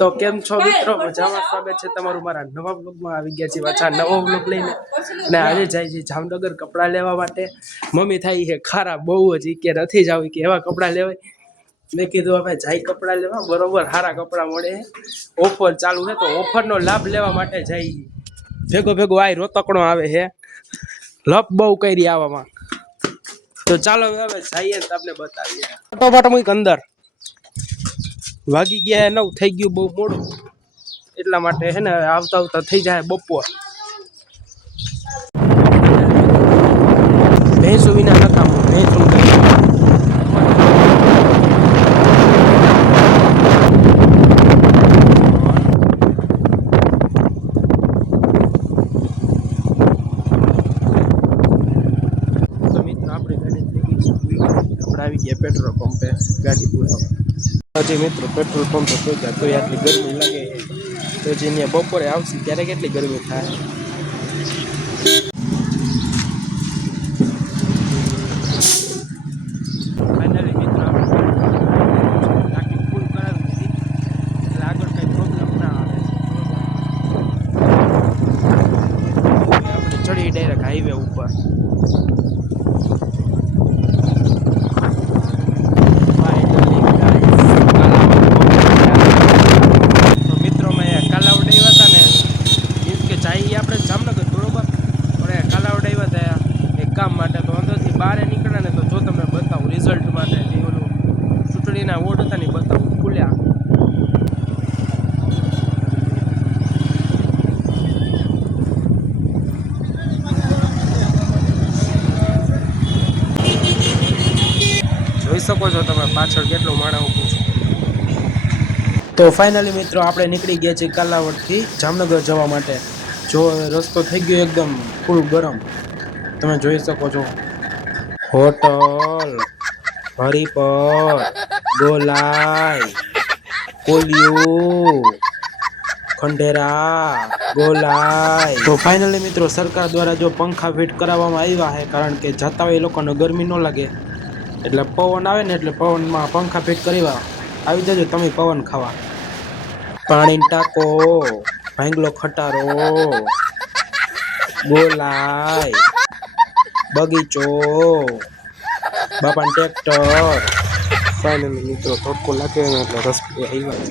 તો કેમ છો મિત્રો? મજામાં? સ્વાગત છે તમારું મારા નવા બ્લોગમાં. આવી ગયા છે પાછા નવો બ્લોગ લઈને અને આજે જાય છે જામનગર કપડાં લેવા માટે. મમ્મી થાય છે ખારા બહુ જ કે નથી જાવ કે એવા કપડાં લેવાય. મેં કીધું હવે જાય કપડાં લેવા, બરોબર સારા કપડાં મળે, ઓફર ચાલુ છે તો ઓફરનો લાભ લેવા માટે જાય. ભેગો આ રોતકણો આવે છે, લપ બહુ કરી આવવામાં. તો ચાલો હવે જઈએ તો તમને બતાવીએ. ફટોફટ મૂક અંદર. વાગી ગયા 9 થઈ ગયું બહુ મોડું, એટલા માટે હે ને આવતા આવતા થઈ જાય બપોર. ભેંસુ વિના નકામું, ભેંસું આવી ગયા પેટ્રોલ પંપે ગાડી પુરાવા. હજી મિત્રો પેટ્રોલ પંપે પહોંચ્યા તો આટલી ગરમી લાગે તો જે બપોરે આવશે ત્યારે કેટલી ગરમી થાય. ફાઇનલી મિત્રો ટાંકી ફૂલ કરાવી દીધી એટલે આગળ કઈ પ્રોબ્લેમ ના આવે. આપણે ચડી ડાયરેક્ટ હાઈવે ઉપર. કામ માટે તો અંદરથી બહાર નીકળ્યા ને તો જો તમને બતાવું રિઝલ્ટ માટે જે ઓલું ચૂંટણીના વોટ હતા ને બતાવું ખુલ્યા. જોઈ શકો છો તમે પાછળ કેટલું માણસ ઊભું છે. તો ફાઇનલી મિત્રો આપણે નીકળી ગયા છીએ કાલાવડથી જામનગર જવા માટે. જો રસ્તો થઈ ગયો એકદમ ફૂલ ગરમ, તમે જોઈ શકો છો. હોટલ હરિપર, ગોલાઈ, કોલિયું, ખંડેરા, ગોલાઈ. તો ફાઇનલી મિત્રો સરકાર દ્વારા જો પંખા ફિટ કરાવવામાં આવ્યા છે, કારણ કે જતા હોય એ લોકોને ગરમી ન લાગે એટલે પવન આવે ને એટલે પવનમાં પંખા ફિટ કરવા આવી જજો તમે પવન ખાવા. પાણી ટાંકો, ભાંગલો ખટારો, ગોલાઈ, બગીચો, બાપાને ટ્રેક્ટર. ફાઇનલી મિત્રો તડકો લાગે ને એટલે રસ્તે આવ્યા છે.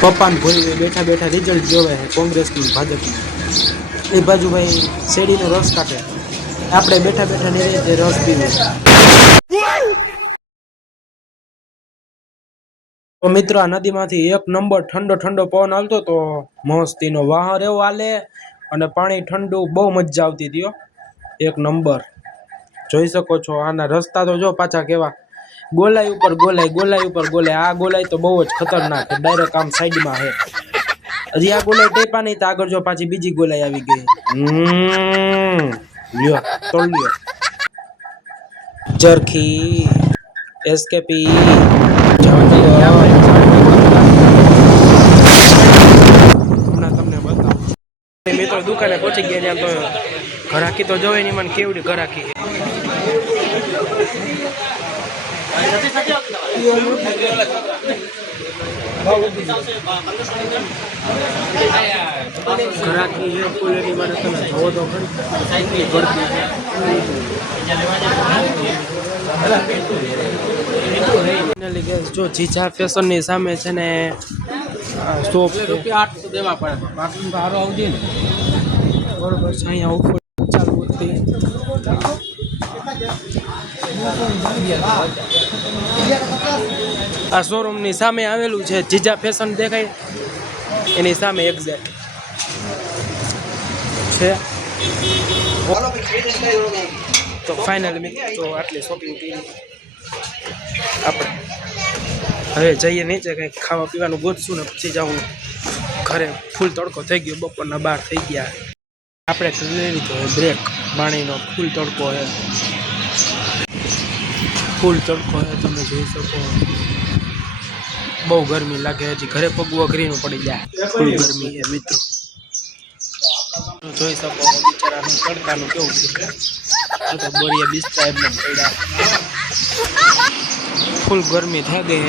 પપ્પાને ભૂલી બેઠા બેઠા રિઝલ્ટ જોવે છે કોંગ્રેસની ભાજપની. એ બાજુ ભાઈ શેરડીનો રસ કાઢે, આપણે બેઠા બેઠા ને રીતે રસ પીવે. તો મિત્રો આ નદીમાંથી એક નંબર ઠંડો પવન આવતો તો મસ્તીનો વાહર એવો હાલે અને પાણી ઠંડુ, બહુ મજા આવતી હતી. એક નંબર જોઈ શકો છો. આના રસ્તા તો જો પાછા કેવા ગોલાઈ ઉપર ગોલાઈ, ગોલાઈ ઉપર ગોલાઈ. આ ગોલાઈ તો બહુ જ ખતરનાક છે, ડાયરેક્ટ આમ સાઈડમાં છે. હજી આ ગોલાઈ ટેપા નહીં તો આગળ જો પાછી બીજી ગોલાઈ આવી ગઈ. લ્યો તોડ લ્યો. ચરખી, એસ્કેપી, મિત્રો દુકાને પહોંચી ગયા. ત્યાં તો ઘરાકી તો જોવે નહીં, મને કેવડી ઘરાકી. ઘરાકી છે ફૂલેની મને તમે જોવો તો જો જીજા ફેશનની સામે છે ને શોપ ₹800 દેવા પડે, બાકી સારો આવજે ને. બરોબર છે. અહીંયા ઉપર ચાલુ હતી. આ શોરૂમની સામે આવેલું છે જીજા ફેશન દેખાય એની સામે એક્ઝેક્ટ છે. તો ફાઇનલી મિત્રો આટલી શોપિંગ કરી આપણે. હવે જઈએ નીચે કંઈક ખાવા પીવાનું ગોતશું ને પછી જાઉં ઘરે. ફૂલ તડકો થઈ ગયો, બપોરના 12 થઈ ગયા. આપણે લઈ લીધો બ્રેક પાણીનો. ફૂલ તડકો છે, ફૂલ તડકો છે, તમે જોઈ શકો. બહુ ગરમી લાગે, હજી ઘરે પગવું અઘરીનું પડી જાય, ફૂલ ગરમી છે મિત્રો. જોઈ શકો બિચારાનું તડકાનું કેવું છે. તો બોરિયા બિસ્તા એમને પડ્યા. ફૂલ ગરમી થઈ ગઈ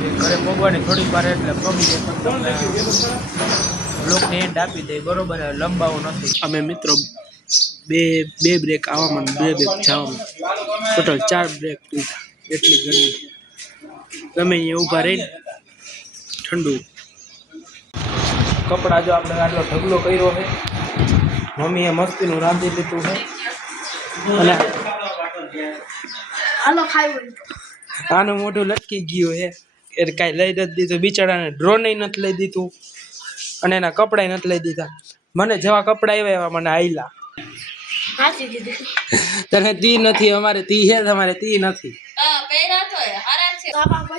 છે ઘરે પગવાની થોડીક વાર એટલે પગી જાય બ્લોકને એન્ડ આપી દે બરોબર લંબાવો નથી અમે મિત્રો બે બ્રેક આવવામાં 2 બ્રેક જવામાં ટોટલ 4 બ્રેક લીધા એટલી ગરમી છે તમે અહીંયા ઊભા રહીને ઠંડુ કપડાં જો આપણે આટલો ઢગલો કર્યો છે મમ્મીએ મસ્તીનું રાંધી લીધું છે અને આનું મોઢું લટકી ગયું છે એટલે કાંઈ લઈ નથી દીધું બિચારાને ડ્રોન નથી લઈ દીધું અને એના કપડાં નથી લઈ દીધા મને જેવા કપડાં આવ્યા એવા મને આયલા તને તી નથી અમારે તી છે તમારે તી નથી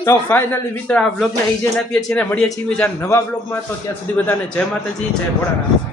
તો ફાઇનલી મિત્રો આ વ્લોગને અહીં જઈને આપીએ છીએ ને મળીએ છીએ બીજા નવા વ્લોગમાં તો ત્યાં સુધી બધાને જય માતાજી જય ભોળાનાથ